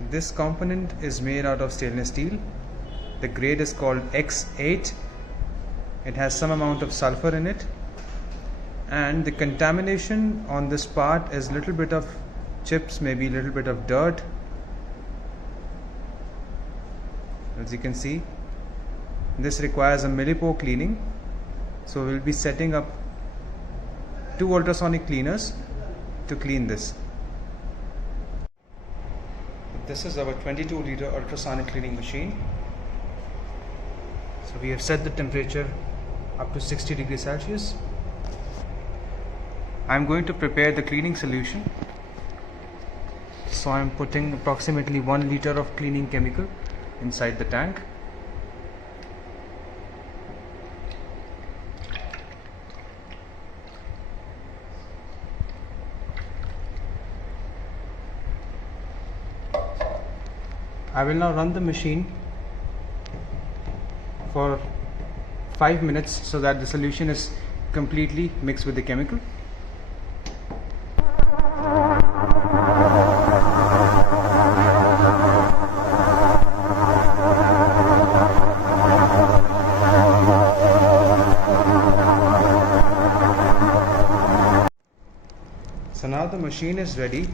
This component is made out of stainless steel. The grade is called X8. It has some amount of sulfur in it, and the contamination on this part is little bit of chips, maybe a little bit of dirt. As you can see, this requires a millipore cleaning, so we'll be setting up 2 ultrasonic cleaners to clean this. This is our 22-liter ultrasonic cleaning machine. So we have set the temperature up to 60 degrees Celsius. I'm going to prepare the cleaning solution. So I'm putting approximately 1 liter of cleaning chemical inside the tank. I will now run the machine for 5 minutes so that the solution is completely mixed with the chemical. So now the machine is ready.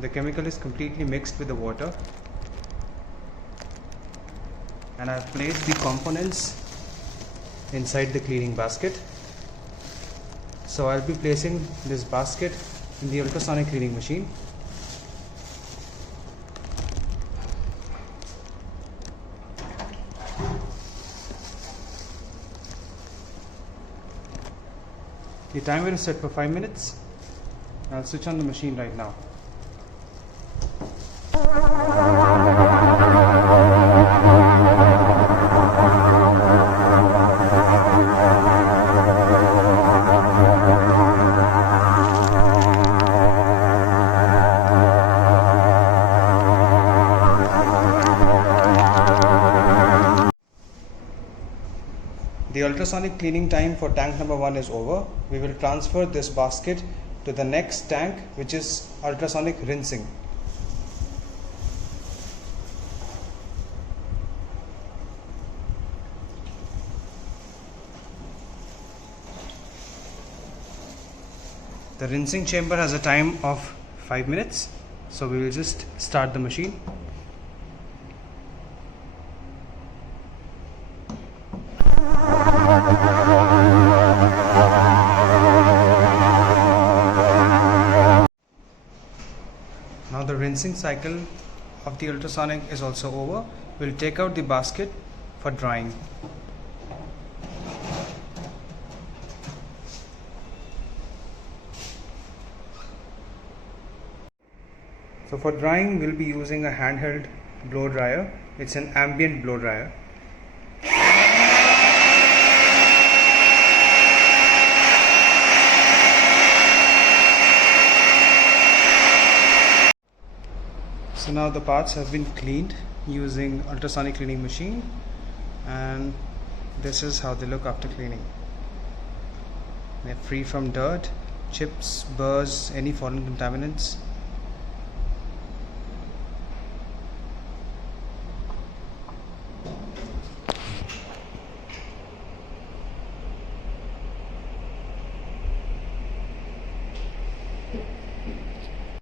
The chemical is completely mixed with the water, and I have placed the components inside the cleaning basket. So I'll be placing this basket in the ultrasonic cleaning machine. The timer is set for 5 minutes. I'll switch on the machine right now. The ultrasonic cleaning time for tank number 1 is over. We will transfer this basket to the next tank, which is ultrasonic rinsing. The rinsing chamber has a time of 5 minutes, so we will just start the machine. Now the rinsing cycle of the ultrasonic is also over. We'll take out the basket for drying. So for drying, we'll be using a handheld blow dryer. It's an ambient blow dryer. So now the parts have been cleaned using ultrasonic cleaning machine, and this is how they look after cleaning. They're free from dirt, chips, burrs, any foreign contaminants.